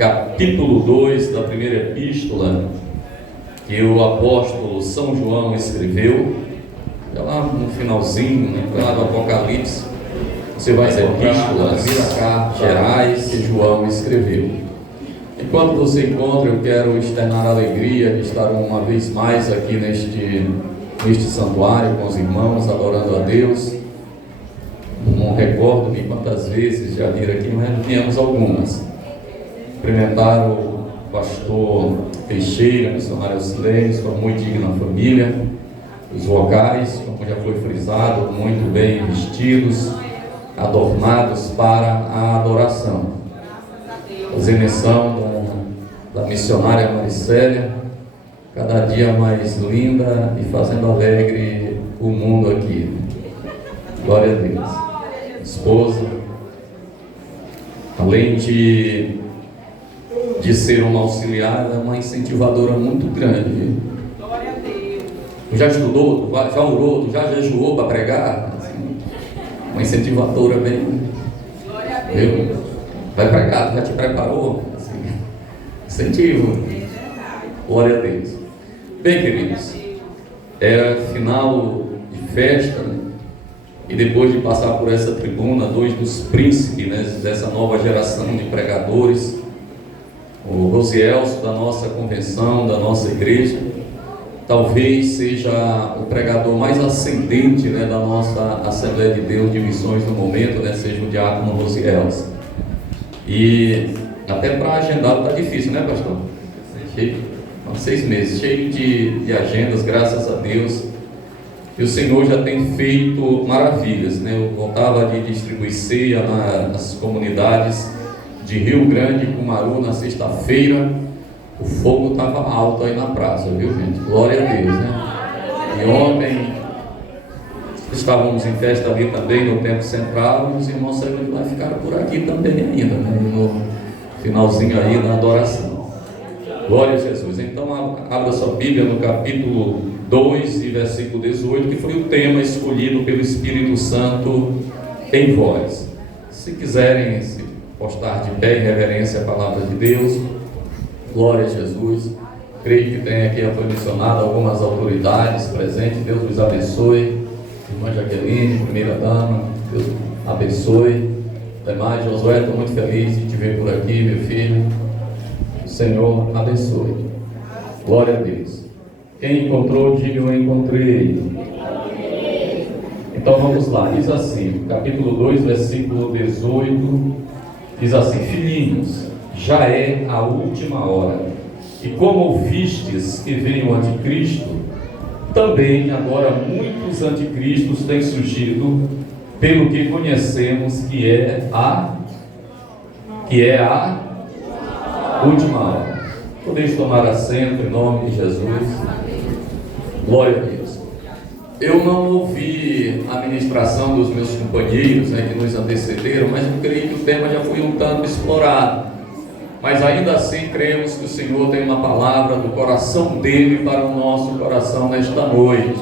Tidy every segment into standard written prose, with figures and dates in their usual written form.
capítulo 2 da primeira epístola que o apóstolo São João escreveu. Lá no finalzinho, lá do Apocalipse, você vai encontrar epístolas gerais que João escreveu. Enquanto você encontra, eu quero externar a alegria de estar uma vez mais aqui neste santuário com os irmãos, adorando a Deus. Não recordo-me quantas vezes já viram aqui, mas viemos algumas. Cumprimentar o pastor Teixeira, missionário auxiliares, com muito digna família. Os vocais, como já foi frisado, muito bem vestidos, adornados para a adoração. Fazer menção da missionária Maricélia, cada dia mais linda e fazendo alegre o mundo aqui. Glória a Deus. Esposa, além de ser uma auxiliar, é uma incentivadora muito grande. Glória a Deus. Tu já estudou, tu já orou, tu já jejuou para pregar? Assim, uma incentivadora bem. Glória a Deus. Vai pregar, tu já te preparou? Assim, incentivo. Glória a Deus. Bem, queridos, é final de festa, né? E depois de passar por essa tribuna, dois dos príncipes, né, dessa nova geração de pregadores, o Rosielso da nossa convenção, da nossa igreja, talvez seja o pregador mais ascendente, né, da nossa Assembleia de Deus de Missões no momento, né, seja o diácono Rosielso. E até para agendar está difícil, né, pastor? Cheio, 6 meses, cheio de agendas, graças a Deus. E o Senhor já tem feito maravilhas, né? Eu voltava de distribuir ceia nas comunidades de Rio Grande, Cumaru, na sexta-feira. O fogo estava alto aí na praça, viu, gente? Glória a Deus, né? E ontem estávamos em festa ali também no Templo Central, e os irmãos saíram de lá e ficaram por aqui também ainda, né? No finalzinho aí da adoração. Glória a Jesus. Então abra sua Bíblia no capítulo 2 e versículo 18, que foi o tema escolhido pelo Espírito Santo em vós. Se quiserem se postar de pé em reverência à palavra de Deus, glória a Jesus. Creio que tem aqui, foi mencionado algumas autoridades presentes. Deus vos abençoe. Irmã Jaqueline, primeira dama, Deus abençoe. Demais, Josué, estou muito feliz de te ver por aqui, meu filho. O Senhor abençoe. Glória a Deus. Quem encontrou, diga eu encontrei. Então vamos lá, diz assim, capítulo 2, versículo 18, diz assim: filhinhos, já é a última hora, e como ouvistes que vem o anticristo, também agora muitos anticristos têm surgido, pelo que conhecemos que é a última hora. Podeis tomar assento em nome de Jesus. Glória a Deus. Eu não ouvi a ministração dos meus companheiros, né, que nos antecederam, mas eu creio que o tema já foi um tanto explorado. Mas ainda assim cremos que o Senhor tem uma palavra do coração dele para o nosso coração nesta noite.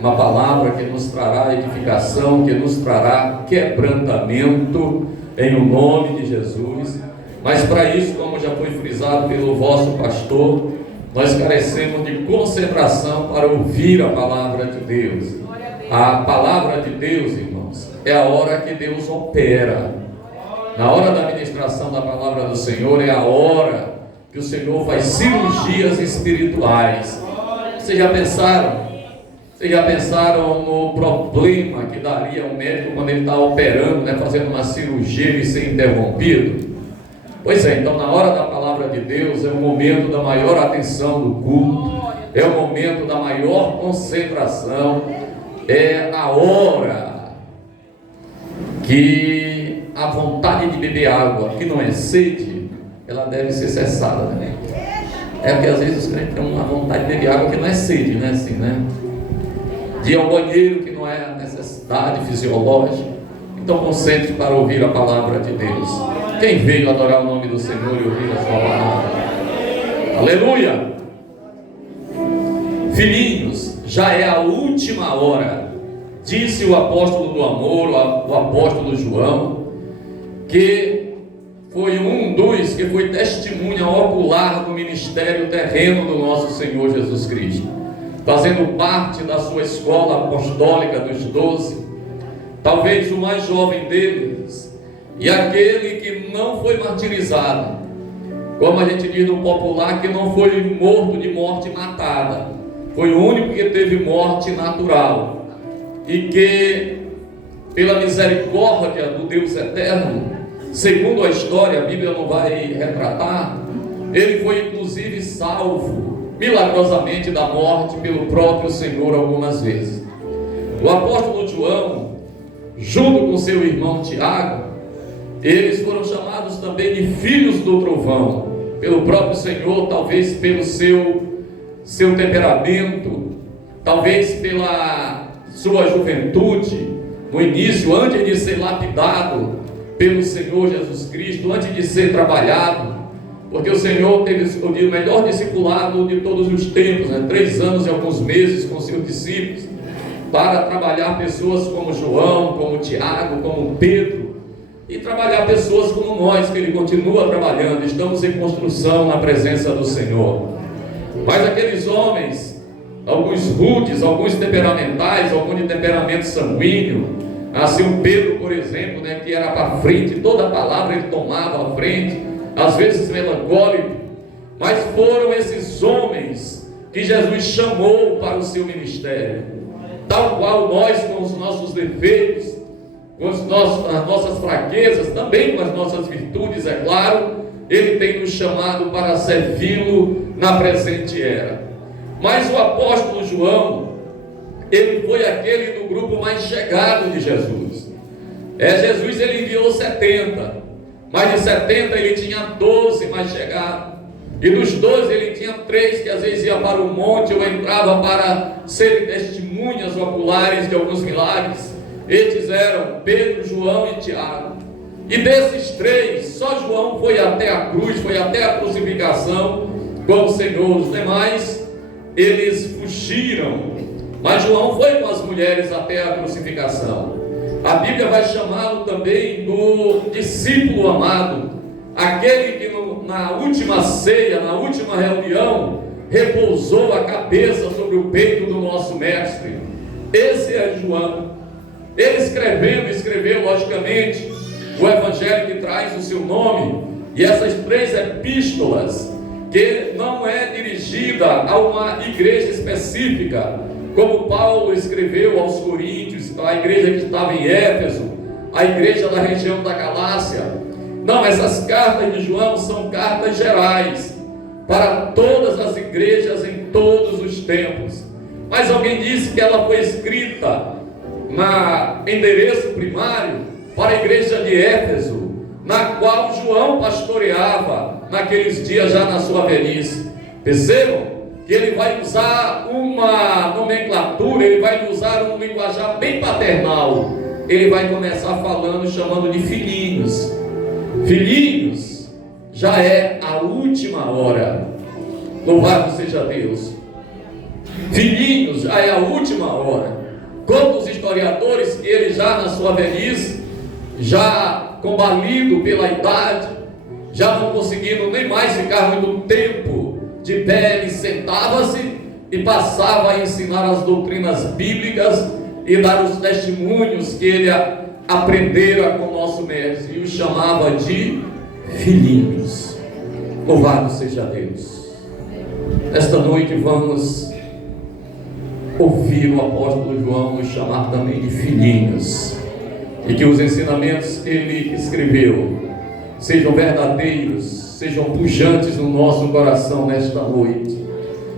Uma palavra que nos trará edificação, que nos trará quebrantamento em o nome de Jesus. Mas para isso, como já foi frisado pelo vosso pastor, nós carecemos de concentração para ouvir a palavra de Deus. A palavra de Deus, irmãos, é a hora que Deus opera. Na hora da ministração da palavra do Senhor, é a hora que o Senhor faz cirurgias espirituais. Vocês já pensaram? Vocês já pensaram no problema que daria ao médico quando ele está operando, né, fazendo uma cirurgia e ser interrompido? Pois é, então na hora da palavra de Deus é o momento da maior atenção do culto, é o momento da maior concentração, é a hora que a vontade de beber água, que não é sede, ela deve ser cessada, né? É porque às vezes os crentes têm uma vontade de beber água que não é sede, né? Assim, né? De ir ao banheiro, que não é necessidade fisiológica. Então concentre para ouvir a palavra de Deus. Quem veio adorar o nome do Senhor e ouvir a sua palavra? Aleluia! Filhinhos, já é a última hora, disse o apóstolo do amor, o apóstolo João, que foi um dos que foi testemunha ocular do ministério terreno do nosso Senhor Jesus Cristo, fazendo parte da sua escola apostólica dos 12, talvez o mais jovem deles, e aquele que não foi martirizado, como a gente diz no popular, que não foi morto de morte matada, foi o único que teve morte natural, e que, pela misericórdia do Deus eterno, segundo a história, a Bíblia não vai retratar, ele foi inclusive salvo milagrosamente da morte pelo próprio Senhor algumas vezes. O apóstolo João, junto com seu irmão Tiago, eles foram chamados também de filhos do trovão, pelo próprio Senhor, talvez pelo seu temperamento, talvez pela sua juventude, no início, antes de ser lapidado pelo Senhor Jesus Cristo, antes de ser trabalhado, porque o Senhor teve o melhor discipulado de todos os tempos, 3 anos e alguns meses com seus discípulos, para trabalhar pessoas como João, como Tiago, como Pedro, e trabalhar pessoas como nós, que Ele continua trabalhando. Estamos em construção na presença do Senhor. Mas aqueles homens, alguns rudes, alguns temperamentais, alguns de temperamento sanguíneo, assim o Pedro, por exemplo, que era para frente, toda a palavra ele tomava à frente, às vezes melancólico, mas foram esses homens que Jesus chamou para o seu ministério, tal qual nós, com os nossos defeitos, com as nossas fraquezas, também com as nossas virtudes, é claro, Ele tem nos chamado para servi-lo na presente era. Mas o apóstolo João, ele foi aquele do grupo mais chegado de Jesus. Jesus ele enviou 70, mas de 70 ele tinha 12 mais chegados, e dos 12 ele tinha 3 que às vezes ia para o monte ou entrava para serem testemunhas oculares de alguns milagres. Estes eram Pedro, João e Tiago. E desses 3, só João foi até a cruz, foi até a crucificação com o Senhor. Os demais, eles fugiram, mas João foi com as mulheres até a crucificação. A Bíblia vai chamá-lo também do discípulo amado, aquele que na última ceia, na última reunião, repousou a cabeça sobre o peito do nosso mestre. Esse é João. Ele escreveu logicamente o evangelho que traz o seu nome, e essas 3 epístolas, que não é dirigida a uma igreja específica, como Paulo escreveu aos Coríntios, a igreja que estava em Éfeso, a igreja da região da Galácia. Não, essas cartas de João são cartas gerais, para todas as igrejas em todos os tempos. Mas alguém disse que ela foi escrita no endereço primário para a igreja de Éfeso, na qual João pastoreava naqueles dias já na sua velhice. Percebam que ele vai usar uma nomenclatura, ele vai usar um linguajar bem paternal. Ele vai começar falando, chamando de filhinhos. Filhinhos, já é a última hora. Louvado seja Deus. Filhinhos, já é a última hora. Quantos historiadores que ele já na sua velhice, já combalido pela idade, já não conseguindo nem mais ficar muito tempo de pé, ele sentava-se e passava a ensinar as doutrinas bíblicas e dar os testemunhos que ele aprendera com o nosso mestre, e os chamava de filhinhos. Louvado seja Deus. Esta noite vamos ouvir o apóstolo João nos chamar também de filhinhos, e que os ensinamentos que ele escreveu sejam verdadeiros, sejam pujantes no nosso coração nesta noite,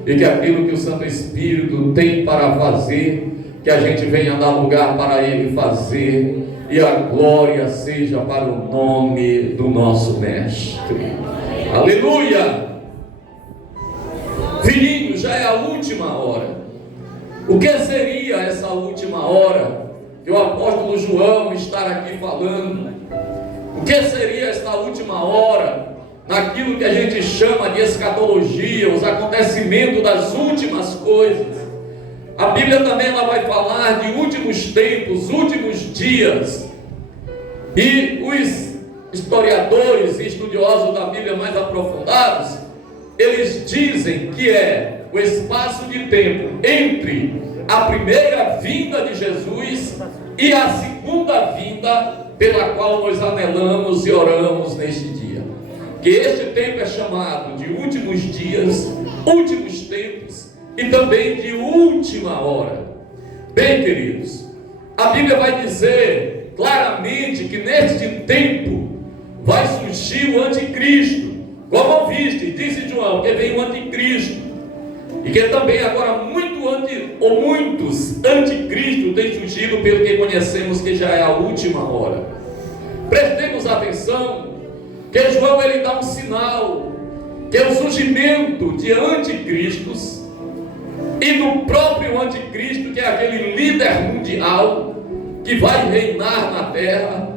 e que aquilo que o Santo Espírito tem para fazer, que a gente venha dar lugar para ele fazer, e a glória seja para o nome do nosso mestre. Aleluia! Filhinho, já é a última hora. O que seria essa última hora que o apóstolo João está aqui falando? O que seria esta última hora naquilo que a gente chama de escatologia, os acontecimentos das últimas coisas? A Bíblia também ela vai falar de últimos tempos, últimos dias, e os historiadores e estudiosos da Bíblia mais aprofundados, eles dizem que é o espaço de tempo entre a primeira vinda de Jesus e a segunda vinda, pela qual nós anelamos e oramos neste dia. Que este tempo é chamado de últimos dias, últimos tempos e também de última hora. Bem, queridos, a Bíblia vai dizer claramente que neste tempo vai surgir o anticristo. Como ouviste, disse João, que vem o anticristo. E que também agora muitos anticristos têm surgido pelo que conhecemos que já é a última hora. Prestemos atenção que João ele dá um sinal, que é o surgimento de anticristos e do próprio anticristo, que é aquele líder mundial que vai reinar na terra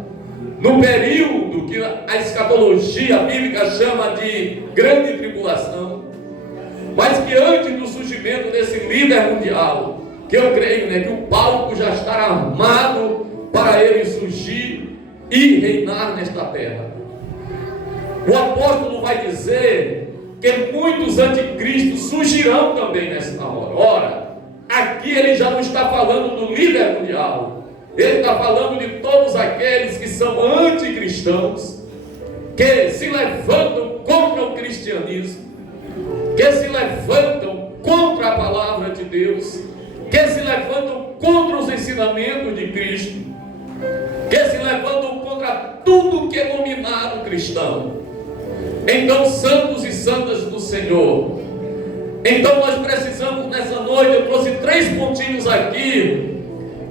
no período que a escatologia bíblica chama de grande tribulação. Mas que antes do surgimento desse líder mundial, que eu creio, que o palco já estará armado para ele surgir e reinar nesta terra. O apóstolo vai dizer que muitos anticristos surgirão também nesta hora. Ora, aqui ele já não está falando do líder mundial, ele está falando de todos aqueles que são anticristãos, que se levantam contra o cristianismo, que se levantam contra a palavra de Deus, que se levantam contra os ensinamentos de Cristo, que se levantam contra tudo que é dominado cristão. Então, santos e santas do Senhor, então nós precisamos nessa noite, eu trouxe 3 pontinhos aqui,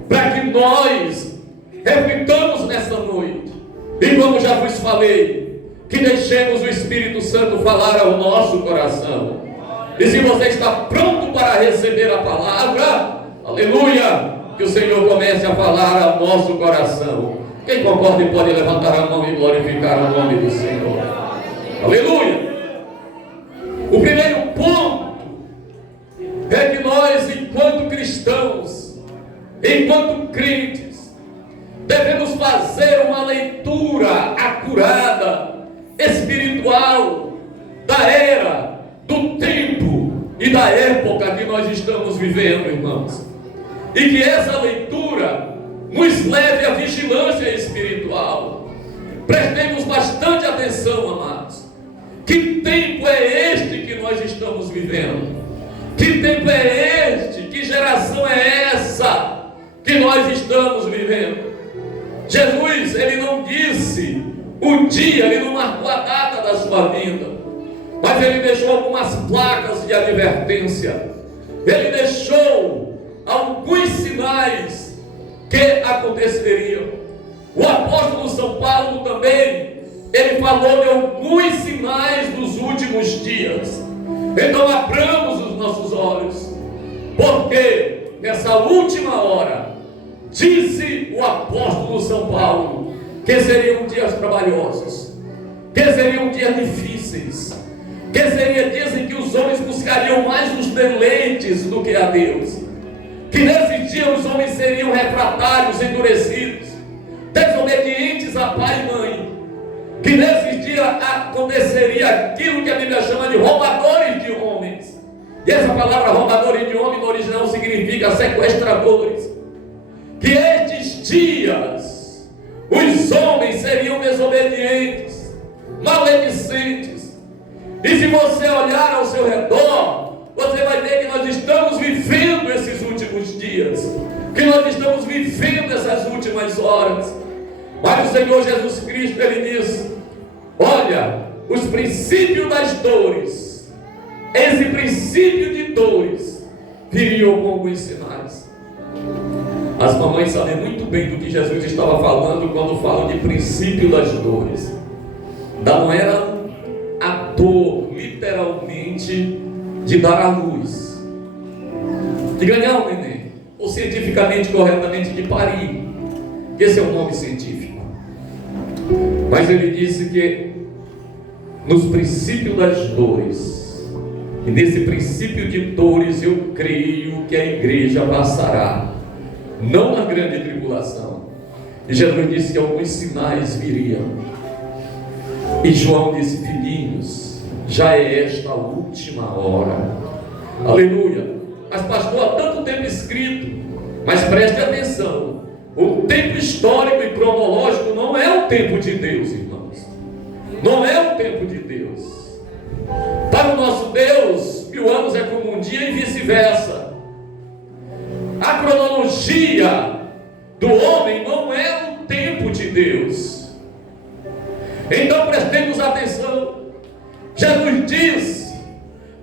para que nós reflitamos nessa noite, e como já vos falei, que deixemos o Espírito Santo falar ao nosso coração. E se você está pronto para receber a palavra, aleluia, que o Senhor comece a falar ao nosso coração. Quem concorda e pode levantar a mão e glorificar o nome do Senhor. Aleluia. O primeiro ponto é que nós, enquanto cristãos, enquanto crentes, devemos fazer uma leitura acurada, espiritual, da era, do tempo e da época que nós estamos vivendo, irmãos. E que essa leitura nos leve à vigilância espiritual. Prestemos bastante atenção, amados. Que tempo é este que nós estamos vivendo? Que tempo é este? Que geração é essa que nós estamos vivendo? Jesus, ele não disse o dia, ele não marcou a data da sua vinda, mas ele deixou algumas placas de advertência. Ele deixou alguns sinais que aconteceriam. O apóstolo São Paulo também, ele falou de alguns sinais dos últimos dias. Então abramos os nossos olhos, porque nessa última hora, disse o apóstolo São Paulo, que seriam dias trabalhosos, que seriam dias difíceis, que seriam dias em que os homens buscariam mais os deleites do que a Deus, que nesses dias os homens seriam refratários, endurecidos, desobedientes a pai e mãe, que nesses dias aconteceria aquilo que a Bíblia chama de roubadores de homens. E essa palavra roubadores de homens no original significa sequestradores. Que estes dias os homens seriam desobedientes, maledicentes. E se você olhar ao seu redor, você vai ver que nós estamos vivendo esses últimos dias, que nós estamos vivendo essas últimas horas. Mas o Senhor Jesus Cristo, ele diz: olha, os princípios das dores, esse princípio de dores viriam com alguns sinais. As mamães sabem muito bem do que Jesus estava falando quando fala de princípio das dores. Não era a dor, literalmente, de dar à luz, de ganhar um neném, ou cientificamente, corretamente, de parir. Esse é o nome científico. Mas ele disse que nos princípios das dores, e nesse princípio de dores, eu creio que a igreja passará, não na grande tribulação. E Jesus disse que alguns sinais viriam. E João disse: filhinhos, já é esta a última hora. Aleluia. Mas pastor, há tanto tempo escrito. Mas preste atenção, o tempo histórico e cronológico não é o tempo de Deus, irmãos. Não é o tempo de Deus. Para o nosso Deus, 1000 anos é como um dia e vice-versa. A cronologia do homem não é o tempo de Deus. Então prestemos atenção. Jesus diz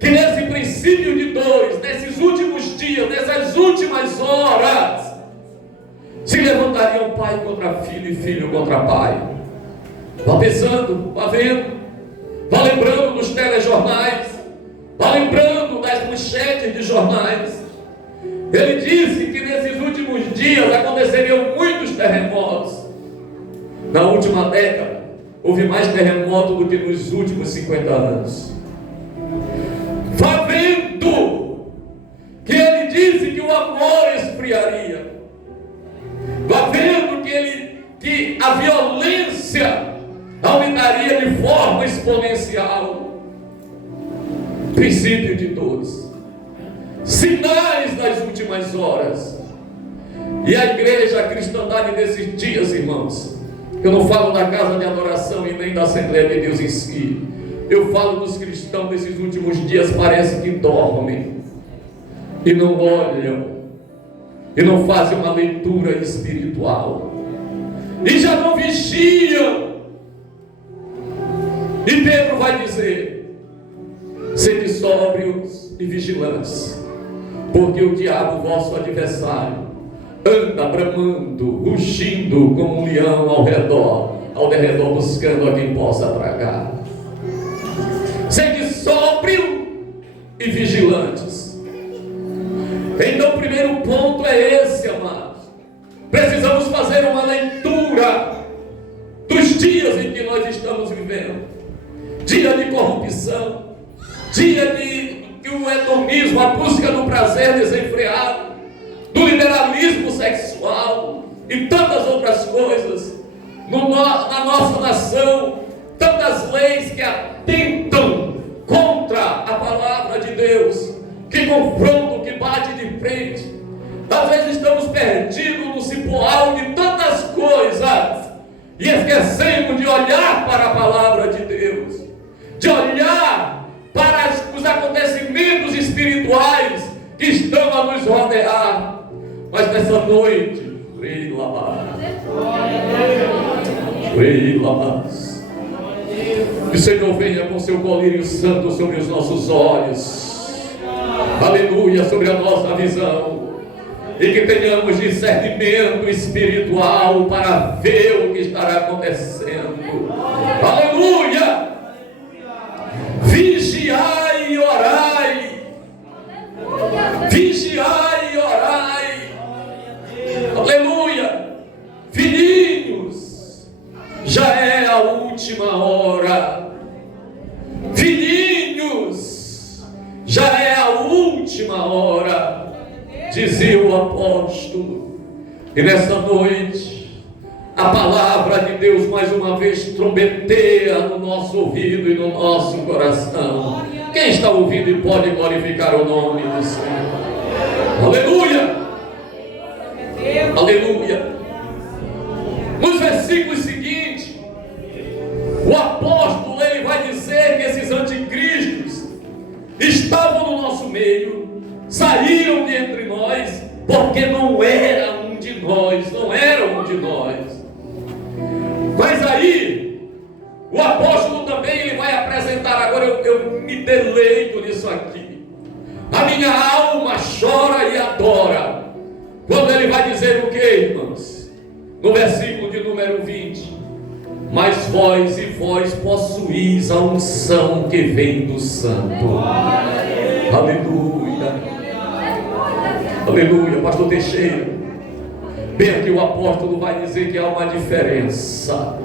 que nesse princípio de dores, nesses últimos dias, nessas últimas horas, se levantariam pai contra filho e filho contra pai. Vá pensando, vá vendo, vá lembrando dos telejornais, vá lembrando das manchetes de jornais. Ele disse que nesses últimos dias aconteceriam muitos terremotos. Na última década houve mais terremoto do que nos últimos 50 anos. Vá vendo que ele disse que o amor esfriaria. Vá vendo que a violência aumentaria de forma exponencial. Princípio de dores. Sinais das últimas horas. E a igreja, a cristandade desses dias, irmãos, eu não falo da casa de adoração e nem da Assembleia de Deus em si. Eu falo dos cristãos desses últimos dias, parece que dormem e não olham e não fazem uma leitura espiritual e já não vigiam. E Pedro vai dizer: sede sóbrios e vigilantes, porque o diabo, vosso adversário, anda bramando, rugindo como um leão ao derredor, buscando a quem possa tragar. Sede sóbrio e vigilantes. Então o primeiro ponto é esse, amados. Precisamos fazer uma leitura dos dias em que nós estamos vivendo. Dia de corrupção, dia de que o hedonismo, a busca do prazer desenfreado, do liberalismo sexual e tantas outras coisas na nossa nação, tantas leis que atentam contra a palavra de Deus, que confrontam, que bate de frente. Às vezes estamos perdidos no cipoal de tantas coisas e esquecemos de olhar para a palavra de Deus, de olhar para os acontecimentos espirituais que estão a nos rodear. Mas nessa noite, que o Senhor venha com seu colírio santo sobre os nossos olhos, aleluia, sobre a nossa visão, e que tenhamos discernimento espiritual para ver o que estará acontecendo. Aleluia! Vigiai e orai. Vigiai e orai. Aleluia! Filhinhos, já é a última hora. Filhinhos, já é a última hora, dizia o apóstolo. E nesta noite, a palavra de Deus mais uma vez trombeteia no nosso ouvido e no nosso coração. Quem está ouvindo e pode glorificar o nome do Senhor? Aleluia! Aleluia! Nos versículos seguintes, o apóstolo ele vai dizer que esses anticristos estavam no nosso meio, saíram de entre nós, porque não era um de nós, não eram um de nós. Mas aí, o apóstolo também ele vai apresentar, agora eu me deleito nisso aqui. A minha alma chora e adora. Quando ele vai dizer o que, irmãos? No versículo de número 20: mas vós possuís a unção que vem do Santo. Aleluia. Aleluia. Pastor Teixeira, bem aqui o apóstolo vai dizer que há uma diferença.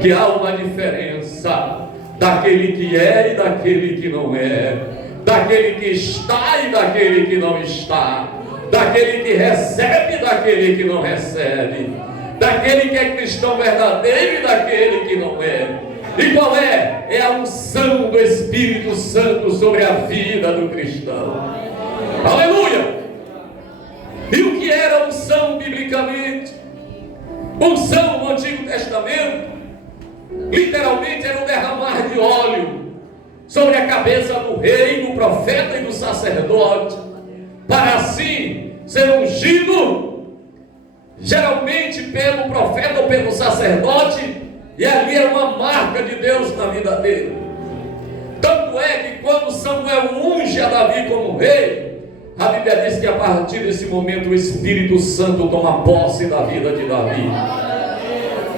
Que há uma diferença daquele que é e daquele que não é, daquele que está e daquele que não está, daquele que recebe e daquele que não recebe, daquele que é cristão verdadeiro e daquele que não é. E qual é? É a unção do Espírito Santo sobre a vida do cristão. Aleluia! E o que era unção biblicamente? Unção no Antigo Testamento literalmente era um derramar de óleo sobre a cabeça do rei, do profeta e do sacerdote, para assim ser ungido, geralmente pelo profeta ou pelo sacerdote, e ali era uma marca de Deus na vida dele. Tanto é que quando Samuel unge a Davi como rei, a Bíblia diz que a partir desse momento o Espírito Santo toma posse da vida de Davi.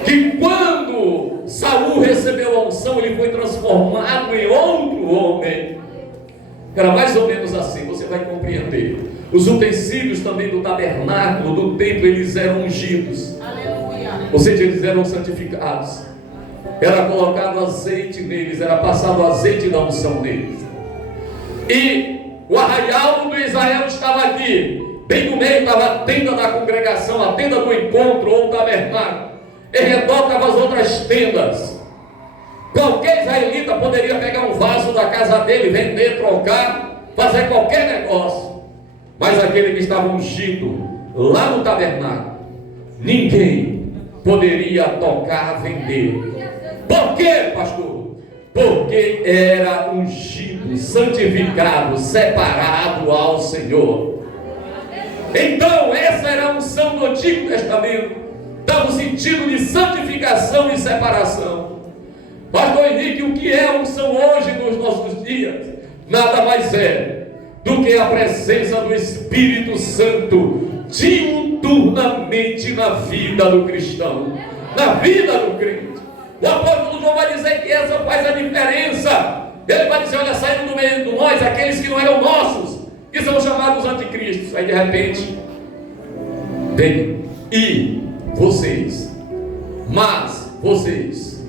Que quando Saul recebeu a unção, ele foi transformado em outro homem. Era mais ou menos assim, você vai compreender. Os utensílios também do tabernáculo, do templo, eles eram ungidos. Ou seja, eles eram santificados. Era colocado azeite neles, era passado azeite da unção neles. E o arraial do Israel estava aqui, bem no meio estava a tenda da congregação, a tenda do encontro ou o tabernáculo. Em redor estavam as outras tendas. Qualquer israelita poderia pegar um vaso da casa dele, vender, trocar, fazer qualquer negócio. Mas aquele que estava ungido lá no tabernáculo, ninguém poderia tocar, vender. Por quê, pastor? Porque era ungido, santificado, separado ao Senhor. Então essa era a unção do Antigo Testamento, dava o sentido de santificação e separação. Pastor Henrique, o que é a unção hoje nos nossos dias? Nada mais é do que a presença do Espírito Santo diuturnamente na vida do cristão, na vida do crente. O apóstolo João vai dizer que essa faz a diferença. Ele vai dizer, olha, saindo do meio de nós aqueles que não eram nossos, que são chamados anticristos. Aí de repente vem, e vocês, mas vocês,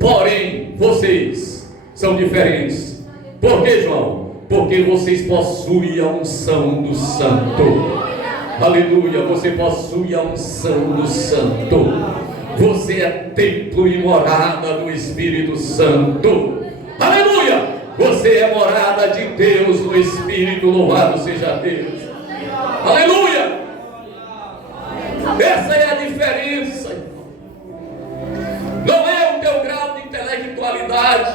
porém vocês são diferentes. Por que, João? Porque vocês possuem a unção do Santo. Aleluia, você possui a unção do Santo. Você é templo e morada do Espírito Santo. Aleluia! Você é morada de Deus no Espírito, louvado seja Deus. Aleluia! Essa é a diferença. Não é o teu grau de intelectualidade,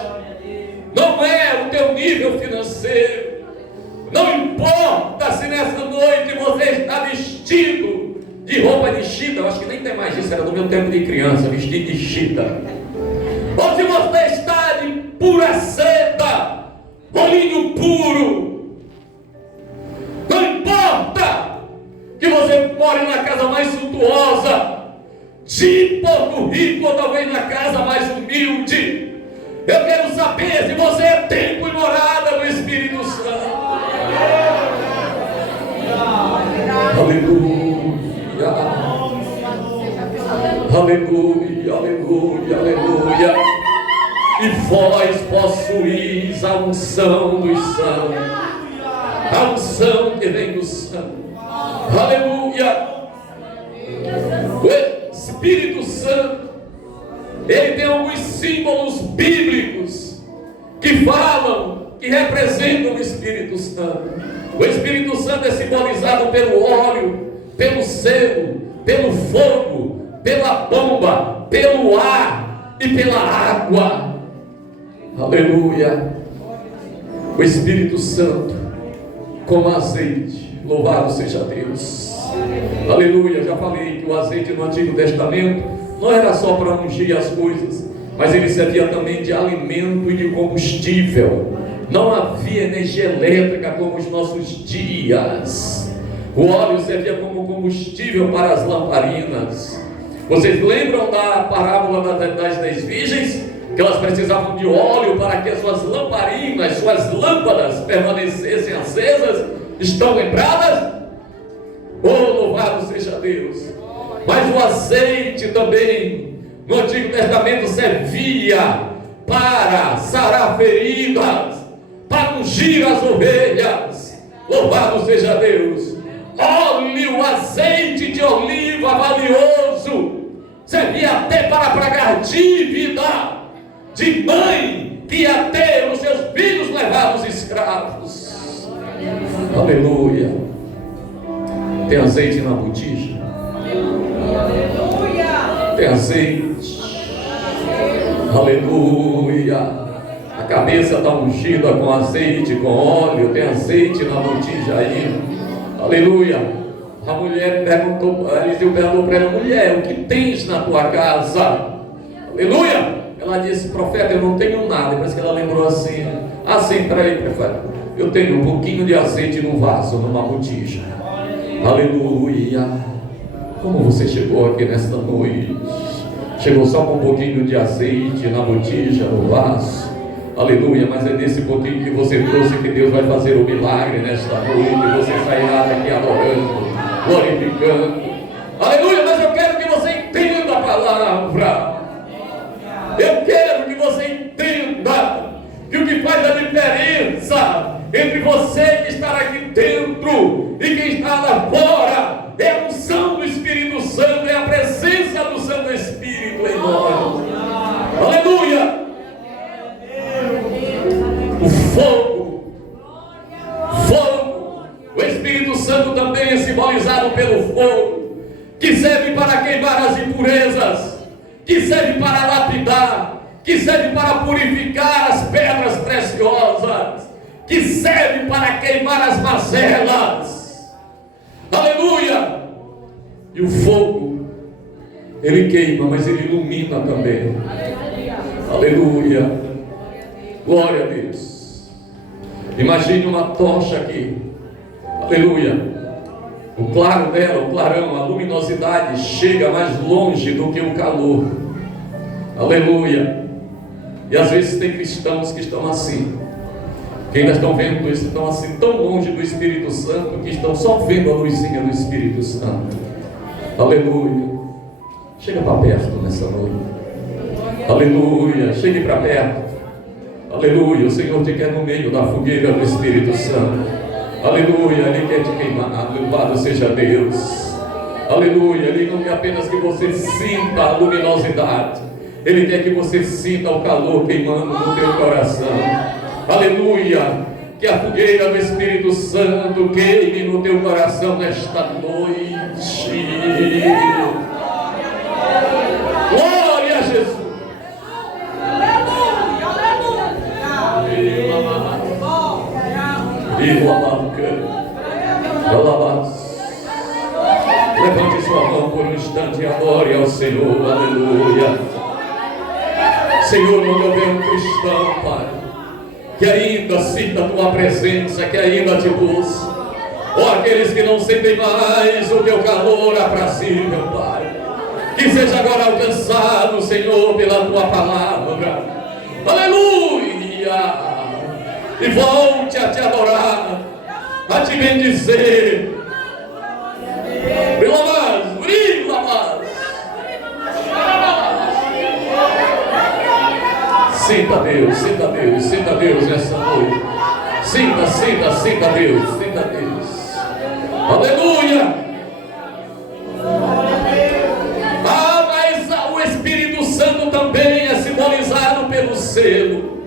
não é o teu nível financeiro. Não importa se nessa noite você está vestido de roupa de chita, eu acho que nem tem mais isso, era do meu tempo de criança, vestido de chita. Ou se você está de pura seda, bolinho puro, não importa que você more na casa mais suntuosa de Porto Rico, ou talvez na casa mais humilde. Eu quero saber se você é templo e morada do Espírito Santo. Aleluia. Aleluia, aleluia, aleluia. E vós possuís a unção dos santos, a unção que vem do santo. Aleluia. O Espírito Santo, ele tem alguns símbolos bíblicos que falam, que representam o Espírito Santo. O Espírito Santo é simbolizado pelo óleo, pelo selo, pelo fogo, pela pomba, pelo ar e pela água. Aleluia. O Espírito Santo como azeite, louvado seja Deus. Aleluia. Já falei que o azeite no Antigo Testamento não era só para ungir as coisas, mas ele servia também de alimento e de combustível. Não havia energia elétrica como os nossos dias. O óleo servia como combustível para as lamparinas. Vocês lembram da parábola das 10 virgens? Que elas precisavam de óleo para que as suas lamparinas, suas lâmpadas permanecessem acesas. Estão lembradas? Oh, louvado seja Deus. Mas o azeite também no Antigo Testamento servia para sarar feridas, para ungir as ovelhas. Louvado seja Deus. Óleo, azeite de oliva valioso, servia até para pregar dívida. de mãe que ia ter os seus filhos levados escravos. Aleluia. Tem azeite na botija? Tem azeite. Aleluia. A cabeça está ungida com azeite, com óleo. Tem azeite na botija aí. Aleluia. A mulher perguntou, Eliseu perguntou para ela: mulher, o que tens na tua casa? Aleluia. Ela disse: profeta, eu não tenho nada. Parece que ela lembrou assim: peraí, profeta, eu tenho um pouquinho de azeite num vaso, numa botija. Aleluia. Como você chegou aqui nesta noite? Chegou só com um pouquinho de azeite na botija, no vaso. Aleluia. Mas é nesse pouquinho que você trouxe que Deus vai fazer o milagre nesta noite. Você sairá daqui adorando, glorificando. Aleluia. Mas eu quero que você entenda a palavra. Eu quero que você entenda que o que faz a diferença entre você que está aqui dentro e quem está lá fora é a unção do Espírito Santo, é a presença do Santo Espírito em nós. Aleluia. O fogo, o Espírito Santo também é simbolizado pelo fogo, que serve para queimar as impurezas, que serve para lapidar, que serve para purificar as pedras preciosas, que serve para queimar as mazelas. Aleluia. E o fogo, ele queima, mas ele ilumina também. Aleluia. Glória a Deus. Imagine uma tocha aqui. Aleluia. O claro dela, o clarão, a luminosidade chega mais longe do que o calor. Aleluia. E às vezes tem cristãos que estão assim, que ainda estão vendo isso, estão assim tão longe do Espírito Santo, que estão só vendo a luzinha do Espírito Santo. Aleluia. Chega para perto nessa noite. Aleluia. Chegue para perto. Aleluia. O Senhor te quer no meio da fogueira do Espírito Santo. Aleluia. Ele quer te queimar. Louvado seja Deus. Aleluia. Ele não quer apenas que você sinta a luminosidade, Ele quer que você sinta o calor queimando no teu coração. Aleluia. Que a fogueira do Espírito Santo queime no teu coração nesta noite. Glória a Jesus. Levante sua mão por um instante e adore ao Senhor. Aleluia. Senhor, não eu vejo um cristão, Pai, que ainda sinta a tua presença, que ainda te busca, ou aqueles que não sentem mais o teu calor aprazível, Pai, que seja agora alcançado, Senhor, pela tua palavra. Aleluia. E volte a te adorar, a te bendizer. Pelo mais, brilha mais. Sinta Deus, sinta Deus, sinta Deus nessa noite. Sinta Deus, sinta Deus. Aleluia. Mas o Espírito Santo também é simbolizado pelo selo.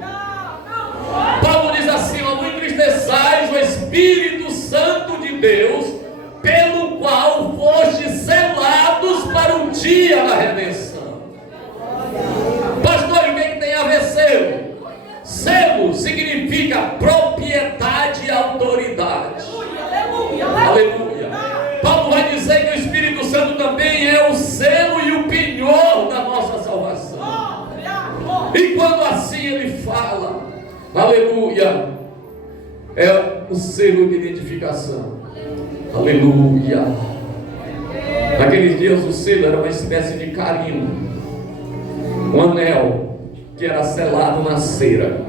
Paulo diz assim: não entristeçais o Espírito Santo de Deus, pelo qual fostes selados para o dia da redenção. Pastor, e o que tem a ver selo? Selo significa propriedade e autoridade. Aleluia. Paulo vai dizer que o Espírito Santo também é o selo e o penhor da nossa salvação. E quando assim ele fala, aleluia, é o selo de identificação. Aleluia. Naqueles dias o selo era uma espécie de carimbo, um anel que era selado na cera.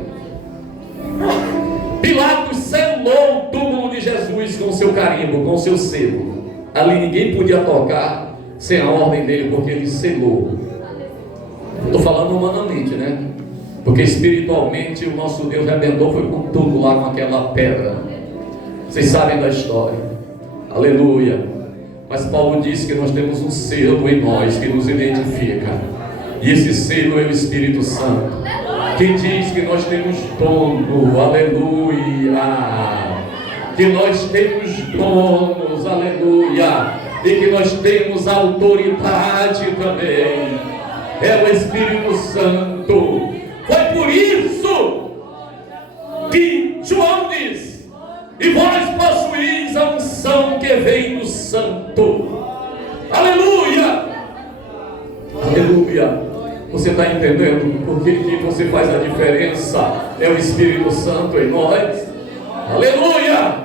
Pilatos selou o túmulo de Jesus com seu carimbo, com seu selo. Ali ninguém podia tocar sem a ordem dele, porque ele selou. Estou falando humanamente, né? Porque espiritualmente o nosso Deus Redentor foi com tudo lá, com aquela pedra. Vocês sabem da história. Aleluia. Mas Paulo disse que nós temos um selo em nós que nos identifica. E esse selo é o Espírito Santo. que diz que nós temos dono, aleluia, que nós temos donos, aleluia, e que nós temos autoridade também, é o Espírito Santo. Foi por isso que João diz: e vós possuís a unção que vem do Santo, aleluia, aleluia. Você está entendendo por que você faz a diferença? É o Espírito Santo em nós, aleluia.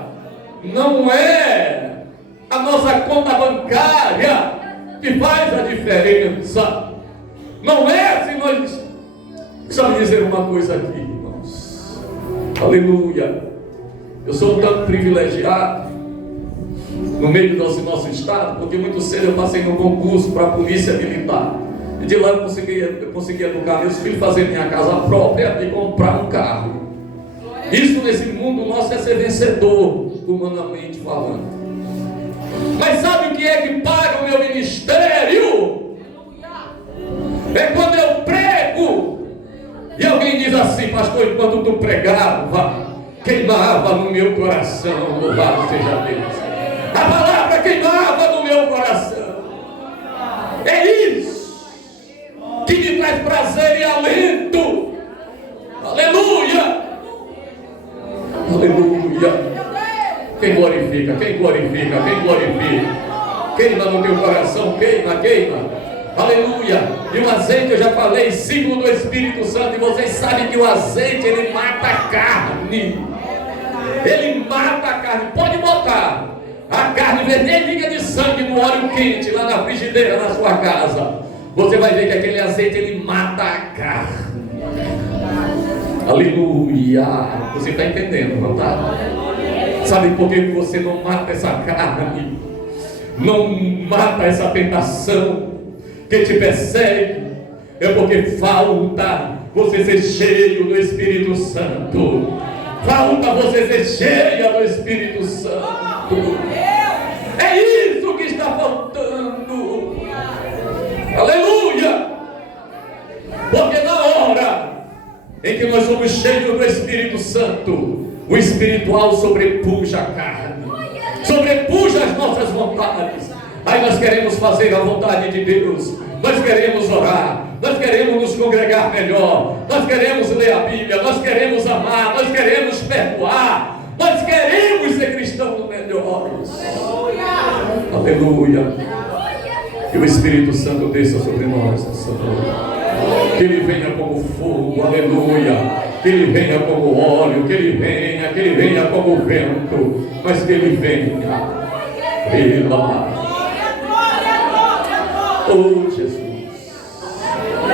Não é a nossa conta bancária que faz a diferença. Não é se nós... Deixa eu dizer uma coisa aqui, irmãos, aleluia. Eu sou um tanto privilegiado no meio do nosso estado, porque muito cedo eu passei num concurso para a polícia militar. E de lá eu consegui educar meus filhos, fazer minha casa própria e comprar um carro. Isso nesse mundo nosso é ser vencedor, humanamente falando. Mas sabe o que é que paga o meu ministério? É quando eu prego e alguém diz assim: pastor, enquanto tu pregava, queimava no meu coração, louvado seja Deus. A palavra queimava no meu coração. É isso que me traz prazer e alento. Aleluia, aleluia. Quem glorifica, quem glorifica, quem glorifica. Queima no teu coração, queima, queima, aleluia. E o azeite, eu já falei, símbolo do Espírito Santo. E vocês sabem que o azeite, ele mata a carne. Ele mata a carne. Pode botar a carne vermelha de sangue no óleo quente lá na frigideira na sua casa. Você vai ver que aquele azeite, ele mata a carne. Aleluia. Você está entendendo, não está? Sabe por que você não mata essa carne? Não mata essa tentação que te persegue? É porque falta você ser cheio do Espírito Santo. Falta você ser cheia do Espírito Santo. É isso que está faltando. Aleluia. Porque na hora em que nós somos cheios do Espírito Santo, o espiritual sobrepuja a carne, sobrepuja as nossas vontades. Aí nós queremos fazer a vontade de Deus, nós queremos orar, nós queremos nos congregar melhor, nós queremos ler a Bíblia, nós queremos amar, nós queremos perdoar, nós queremos ser cristãos melhores. Aleluia. Que o Espírito Santo desça sobre nós, Senhor. Que Ele venha como fogo, aleluia. Que Ele venha como óleo, que Ele venha como vento, mas que Ele venha pela. Oh Jesus,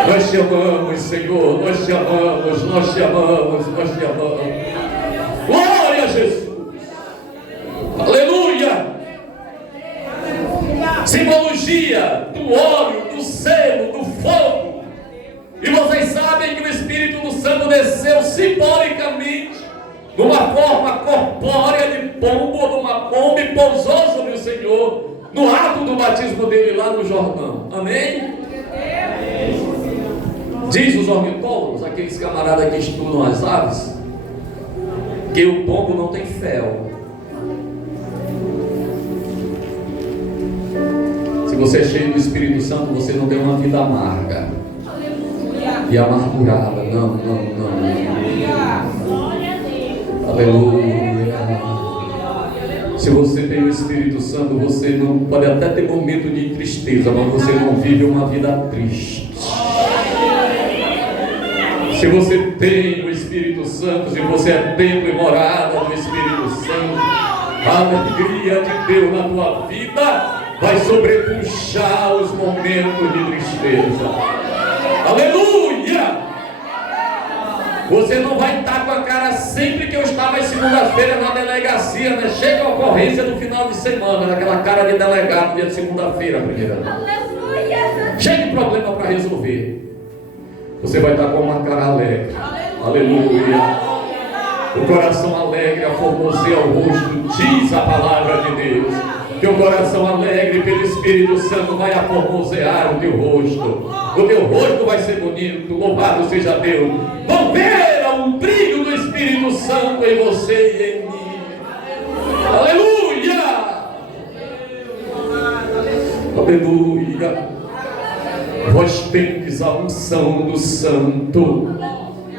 nós te amamos, Senhor, nós te amamos, nós te amamos, nós te amamos. Glória a Jesus, aleluia. Simbologia do óleo, do selo, do fogo. E vocês sabem que o Espírito do Santo desceu simbolicamente numa forma corpórea de pombo ou de uma pomba e pousou sobre o Senhor no ato do batismo dele lá no Jordão. Amém? Diz os ornitólogos, aqueles camaradas que estudam as aves, que o pombo não tem fel. Se você é cheio do Espírito Santo, você não tem uma vida amarga e amargurada. Não. Aleluia. Se você tem o Espírito Santo, você não pode até ter momento de tristeza, mas você não vive uma vida triste. Se você tem o Espírito Santo, se você é templo e morada do Espírito Santo, a alegria de Deus na tua vida vai sobrepuxar os momentos de tristeza. Aleluia! Você não vai estar com a cara sempre que eu estava em segunda-feira na delegacia, né? Chega a ocorrência no final de semana, aquela cara de delegado, dia de segunda-feira, primeira. Aleluia! Cheio de problema para resolver. Você vai estar com uma cara alegre. Aleluia! O coração alegre aformoseia o rosto, diz a palavra de Deus. que o coração alegre pelo Espírito Santo vai aformosear o teu rosto. O teu rosto vai ser bonito. Louvado seja Deus. Vão ver o brilho do Espírito Santo em você e em mim. Aleluia! Aleluia! Vós tendes a unção do Santo.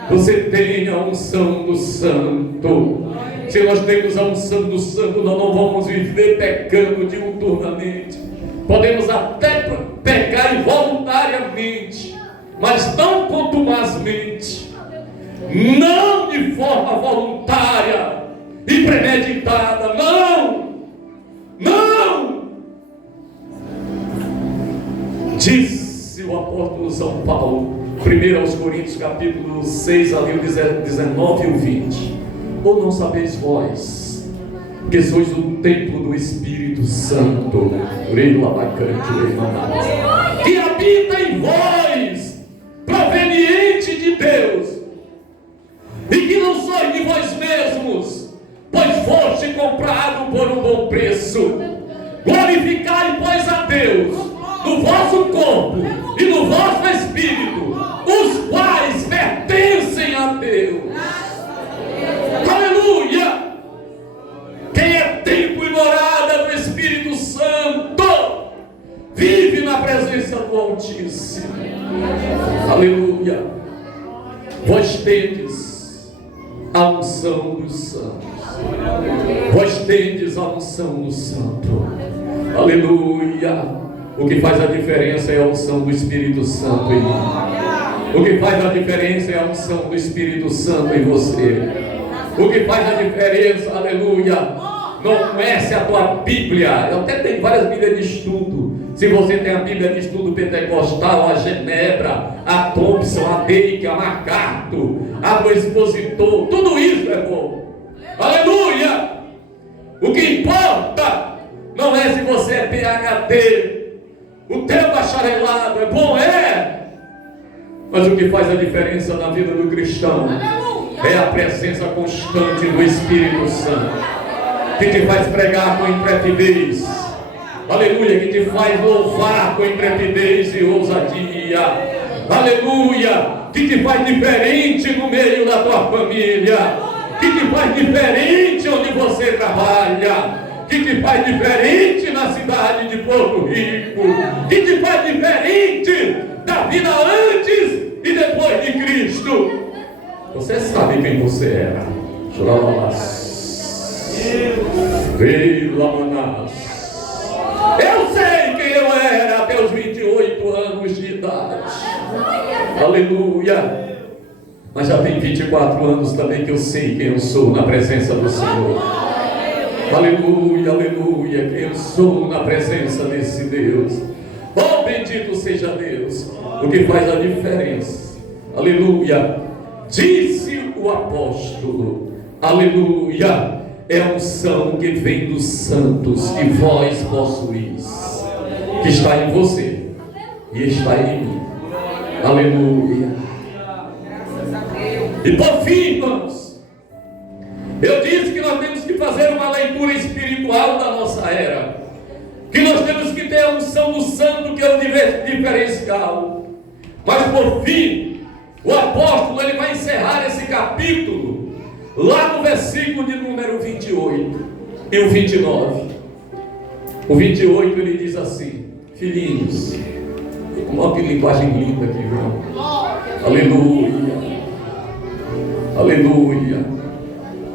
Você tem a unção do Santo. Se nós temos a unção do Santo, nós não vamos viver pecando diuturnamente. Podemos até pecar involuntariamente, mas não contumazmente, não de forma voluntária e premeditada. Não, não. Disse o apóstolo São Paulo, 1 aos Coríntios capítulo 6, ali o 19 e o 20: ou não sabeis vós que sois o templo do Espírito Santo, que habita em vós, proveniente de Deus, e que não sois de vós mesmos, pois foste comprado por um bom preço. Glorificai, pois, a Deus no vosso corpo e no vosso espírito, os quais pertencem a Deus. Aleluia! Quem é templo e morada do Espírito Santo vive na presença do Altíssimo. Aleluia! Vós tendes a unção dos santos. Vós tendes a unção do Santo. Aleluia! O que faz a diferença é a unção do Espírito Santo em mim. O que faz a diferença é a unção do Espírito Santo em você. O que faz a diferença, aleluia, não é se a tua Bíblia. Eu até tenho várias Bíblias de estudo. Se você tem a Bíblia de estudo pentecostal, a Genebra, a Thompson, a Dake, a MacArthur, a do Expositor, tudo isso é bom. Aleluia! O que importa não é se você é PhD. O teu bacharelado é bom, mas o que faz a diferença na vida do cristão é a presença constante do Espírito Santo, que te faz pregar com intrepidez, aleluia, que te faz louvar com intrepidez e ousadia, aleluia, que te faz diferente no meio da tua família, que te faz diferente onde você trabalha, que te faz diferente na cidade de Porto Rico, que te faz diferente da vida antes e depois de Cristo. Você sabe quem você era. Eu sei quem eu era até os 28 anos de idade. Aleluia. Mas já tem 24 anos também que eu sei quem eu sou na presença do Senhor. Aleluia, aleluia, quem eu sou na presença desse Deus. Oh, bendito seja Deus. O que faz a diferença, aleluia, disse o apóstolo, aleluia, é a unção que vem dos santos, que vós possuís, que está em você e está em mim. Aleluia. E por fim, irmãos, eu disse que nós temos que fazer uma leitura espiritual da nossa era, que nós temos que ter a unção do santo, que é o diferencial. Mas por fim, o apóstolo ele vai encerrar esse capítulo lá no versículo de número 28 e o 29. O 28 ele diz assim: filhinhos, olha que linguagem linda aqui, viu? Aleluia, aleluia,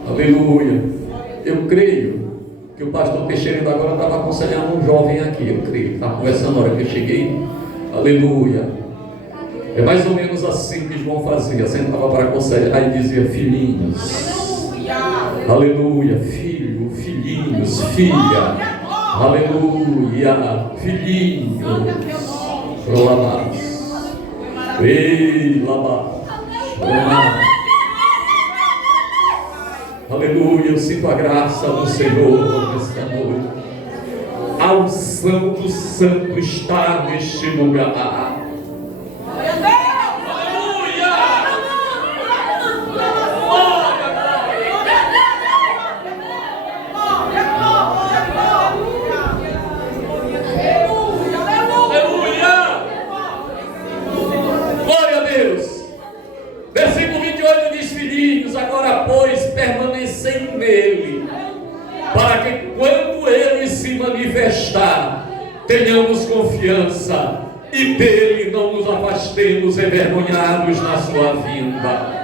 aleluia. Eu creio que o pastor Teixeira agora estava aconselhando um jovem aqui, eu creio, estava conversando na hora que eu cheguei. Aleluia. É mais ou menos assim que João fazia, sentava para aconselhar, aí dizia: filhinhos, aleluia, filho, filhinhos, filha, aleluia, filhinhos, labás, ei, labás, aleluia. Eu sinto a graça do Senhor nesta noite. A unção do Santo está neste lugar. para que quando Ele se manifestar, tenhamos confiança e dele não nos afastemos envergonhados na sua vinda.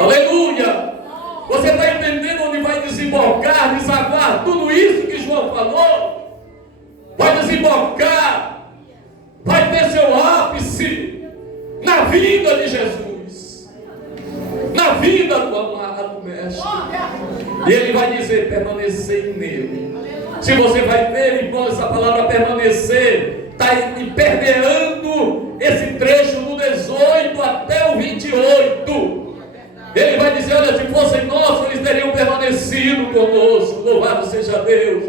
Aleluia! Você está entendendo onde vai desembocar, desaguar tudo isso que João falou? Vai desembocar, vai ter seu ápice na vinda de Jesus, na vinda do amado Mestre. E ele vai dizer: permanecei nele. Se você vai ver, irmão, essa palavra permanecer está permeando esse trecho do 18 até o 28. Ele vai dizer: olha, se fossem nós, eles teriam permanecido conosco. Louvado seja Deus.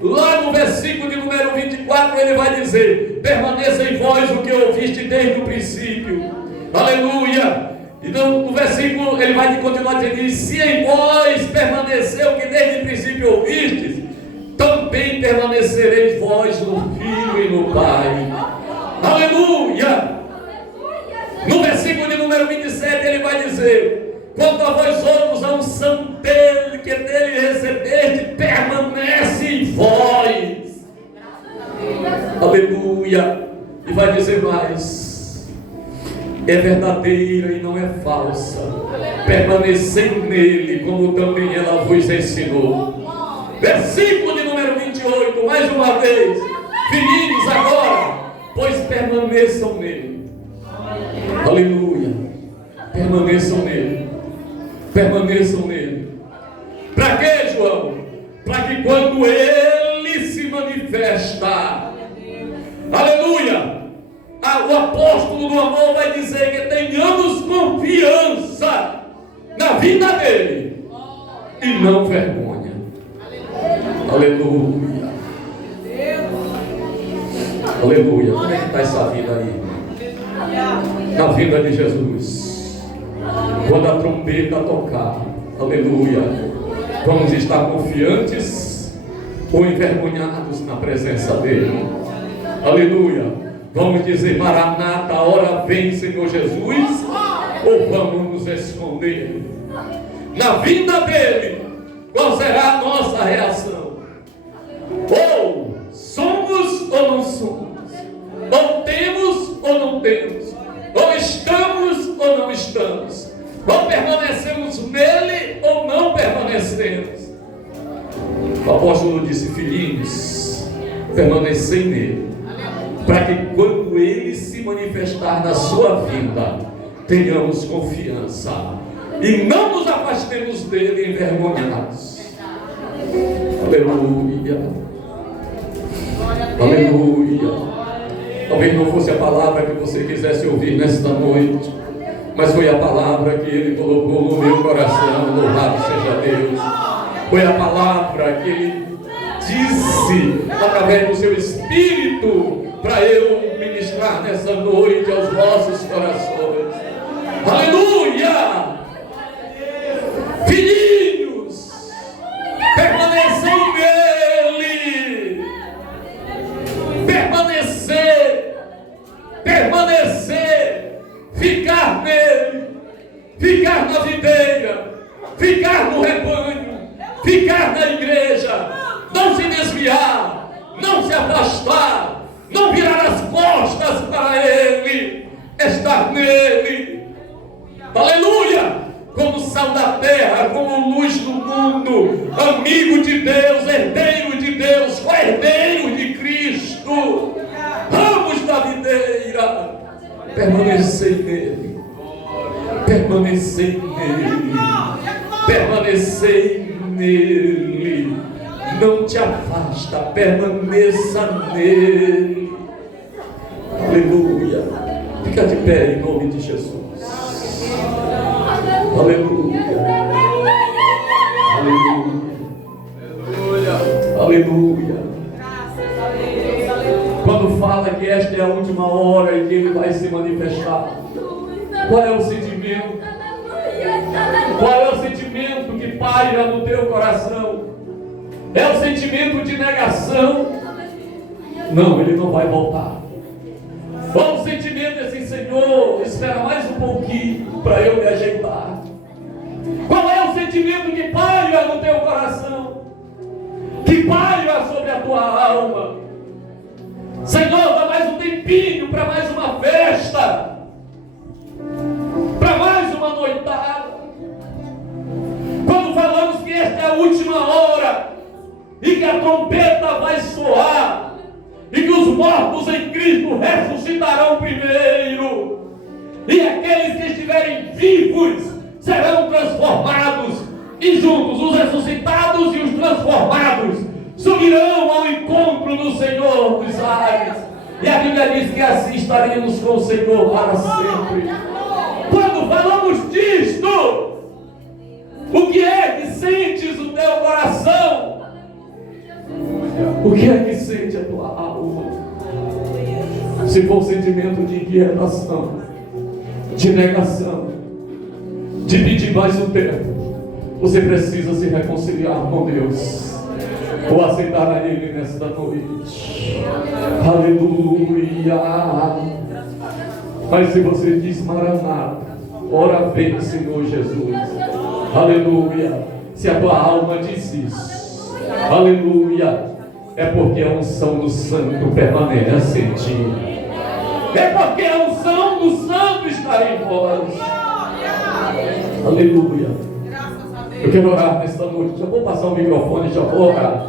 Lá no versículo de número 24, ele vai dizer: permaneça em vós o que ouviste desde o princípio. Aleluia. Então, no versículo, ele vai continuar dizendo: e se em vós permaneceu o que desde o princípio ouvistes, também permanecereis vós no Filho e no Pai. Aleluia. No versículo de número 27, ele vai dizer: quanto a vós outros, a unção dele, que dele recebeste, permanece em vós. Aleluia. E vai dizer mais: é verdadeira e não é falsa. Permanecei nele, como também ela vos ensinou. Versículo de número 28, mais uma vez: filhinhos, agora, pois permaneçam nele. Aleluia. Permaneçam nele. Permaneçam nele. Para quê, João? Para que quando ele se manifesta, aleluia, o apóstolo do amor vai dizer que tenhamos confiança na vida dele e não vergonha. Aleluia. Aleluia. Como é que está essa vida aí? Na vida de Jesus, quando a trombeta tocar, aleluia, vamos estar confiantes ou envergonhados na presença dele? Aleluia. Vamos dizer: Maranata, a hora vem, Senhor Jesus, ou vamos nos esconder? Na vinda dele, qual será a nossa reação? Ou somos ou não somos? Ou temos ou não temos? Ou estamos ou não estamos? Ou permanecemos nele ou não permanecemos? O apóstolo disse: filhinhos, permanecei nele, para que quando ele se manifestar na sua vida, tenhamos confiança e não nos afastemos dele envergonhados. Aleluia. Aleluia. Talvez não fosse a palavra que você quisesse ouvir nesta noite, mas foi a palavra que ele colocou no meu coração. Louvado seja Deus. Foi a palavra que ele disse através do seu Espírito para eu ministrar nessa noite aos vossos corações. Aleluia. Filhinhos, permaneçam nele. Permanecer, ficar nele, ficar na videira, ficar no rebanho, ficar na igreja, não se desviar, não se afastar, não virar as costas para ele, estar nele. Aleluia! Como sal da terra, como luz do mundo, amigo de Deus, herdeiro de Deus, co-herdeiro de Cristo, ramos da videira. Permanecei nele, permanecei nele, permanecei nele. Não te afasta, permaneça nele. Aleluia. Fica de pé em nome de Jesus. Aleluia. Aleluia. Aleluia. Quando fala que esta é a última hora e que ele vai se manifestar, qual é o sentimento? Qual é o sentimento que paira no teu coração? É o sentimento de negação? Não, ele não vai voltar. Qual o sentimento assim: Senhor, espera mais um pouquinho para eu me ajeitar? Qual é o sentimento que paira no teu coração? paira sobre a tua alma. Senhor, dá mais um tempinho para mais uma festa, para mais uma noitada. Quando falamos que esta é a última hora e que a trombeta vai soar e que os mortos em Cristo ressuscitarão primeiro, e aqueles que estiverem vivos serão transformados, e juntos os ressuscitados e os transformados subirão ao encontro do Senhor dos ares. E a Bíblia diz que assim estaremos com o Senhor para sempre. Quando falamos disto, o que é que sentes o teu coração? O que é que sente a tua alma? Se for um sentimento de inquietação, de negação, de pedir mais um tempo, você precisa se reconciliar com Deus, ou aceitar a Ele nesta noite. Aleluia. Mas se você diz Maranata, ora vem, Senhor Jesus. Aleluia. Se a tua alma diz isso, aleluia, é porque a unção do Santo permanece em ti. É porque a unção do Santo está em vós. Aleluia. Eu quero orar nesta noite. Já vou passar o microfone, já vou orar.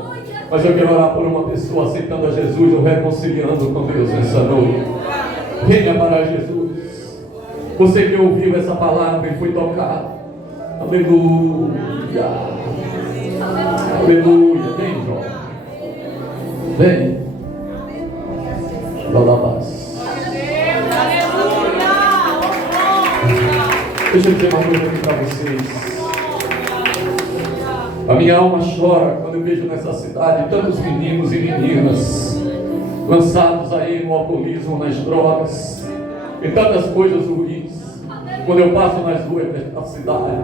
Mas eu quero orar por uma pessoa aceitando a Jesus ou reconciliando com Deus nessa noite. Venha para Jesus. Você que ouviu essa palavra e foi tocado. Aleluia. Aleluia. Vem, jovem. Vem. Lalabás. Deixa eu dizer uma coisa aqui para vocês. A minha alma chora quando eu vejo nessa cidade tantos meninos e meninas lançados aí no alcoolismo, nas drogas, e tantas coisas ruins. Quando eu passo nas ruas da cidade,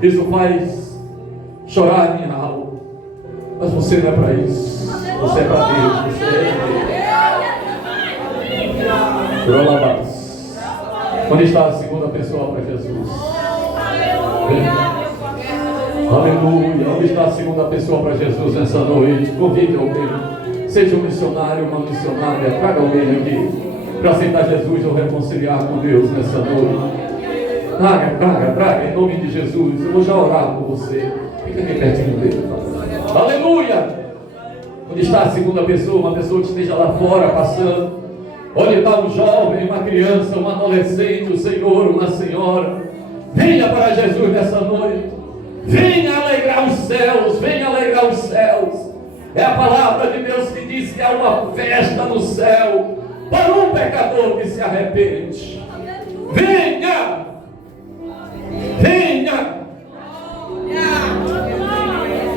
isso faz chorar a minha alma. Mas você não é para isso. Você é para Deus. Você é Deus. Onde está a segunda pessoa para Jesus? Aleluia. Onde está a segunda pessoa para Jesus nessa noite? Convide alguém. Seja um missionário, uma missionária. Traga alguém aqui para aceitar Jesus ou reconciliar com Deus nessa noite. Traga, em nome de Jesus. Eu vou já orar por você. Fica aqui pertinho dele. Aleluia. Onde está a segunda pessoa? Uma pessoa que esteja lá fora passando. Onde está um jovem, uma criança, um adolescente, um senhor, uma senhora. Venha para Jesus nessa noite. Venha alegrar os céus, venha alegrar os céus. É a palavra de Deus que diz que há uma festa no céu para um pecador que se arrepende. Venha! Venha!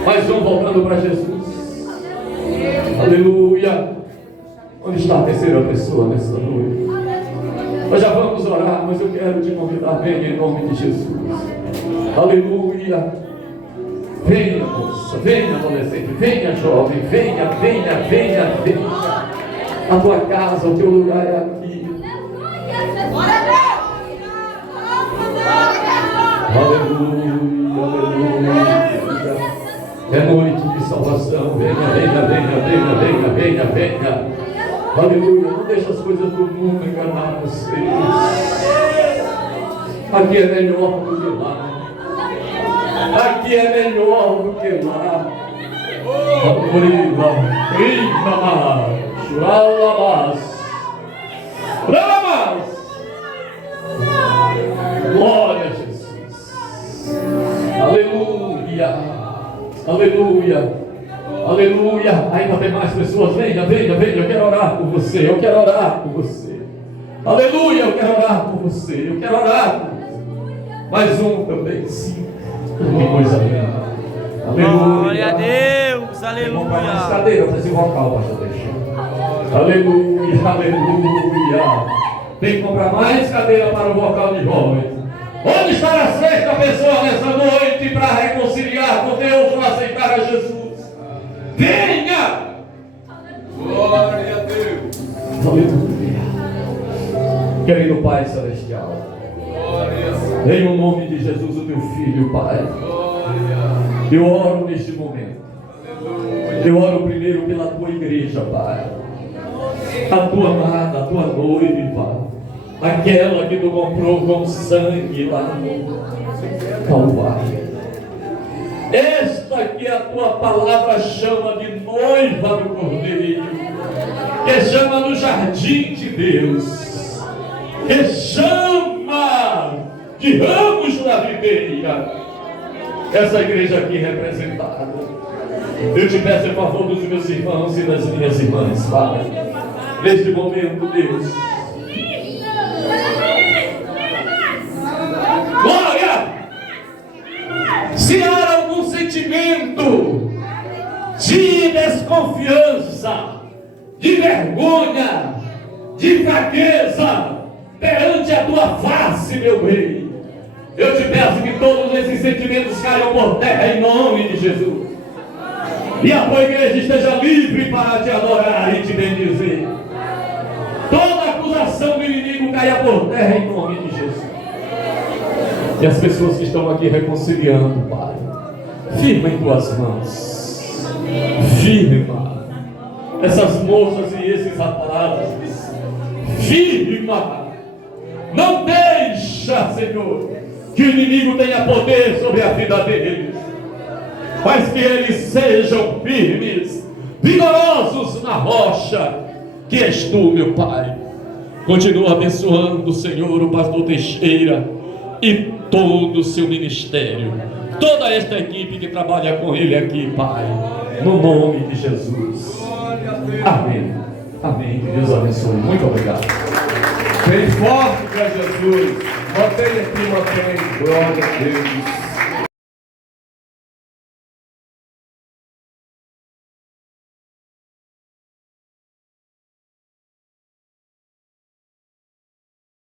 Mais um voltando para Jesus. Aleluia! Onde está a terceira pessoa nessa noite? Nós já vamos orar, mas eu quero te convidar, venha em nome de Jesus. Aleluia. Venha, moça, venha, adolescente, venha, jovem, venha. A tua casa, o teu lugar é aqui. Aleluia. É noite de salvação. Venha. Aleluia. Não deixe as coisas do mundo enganar vocês. Aqui é melhor do que lá. Aqui é melhor do que lá. Glória a Jesus. Aleluia. Ainda tem mais pessoas. Venha. Eu quero orar por você. Aleluia. Eu quero orar por você. Mais um também, sim. Que coisa linda. Aleluia. Glória a Deus, aleluia. Mais cadeira para esse vocal, pastor Deixa. Aleluia. Tem que comprar mais cadeira para o vocal de jovens. Onde está a sexta pessoa nessa noite para reconciliar com Deus ou aceitar a Jesus? Venha! Glória a Deus. Aleluia. Querido Pai Celestial, em o nome de Jesus, o teu Filho, Pai, eu oro neste momento Eu oro primeiro pela tua igreja, Pai. A tua amada, a tua noiva, aquela que tu comprou com sangue lá no Calvário. Esta que a tua palavra chama de noiva do Cordeiro, que chama no jardim de Deus, que chama de ramos da videira. Essa igreja aqui representada, eu te peço em favor dos meus irmãos e das minhas irmãs, Pai, neste momento, Deus. Glória! Se há algum sentimento de desconfiança, de vergonha, de fraqueza perante a tua face, meu rei, eu te peço que todos esses sentimentos caiam por terra em nome de Jesus. E a tua igreja esteja livre para te adorar e te bendizer. Toda acusação do inimigo caia por terra em nome de Jesus. E as pessoas que estão aqui reconciliando, Pai, firma em tuas mãos. Firma essas moças e esses rapazes. Firma. Não deixa, Senhor, que o inimigo tenha poder sobre a vida deles, mas que eles sejam firmes, vigorosos na rocha que és tu, meu Pai. Continua abençoando, Senhor, o pastor Teixeira e todo o seu ministério, toda esta equipe que trabalha com ele aqui, Pai, no nome de Jesus. Amém. Amém. Que Deus abençoe. Muito obrigado. Bem forte para Jesus. Botei aqui, botei. Glória a Deus.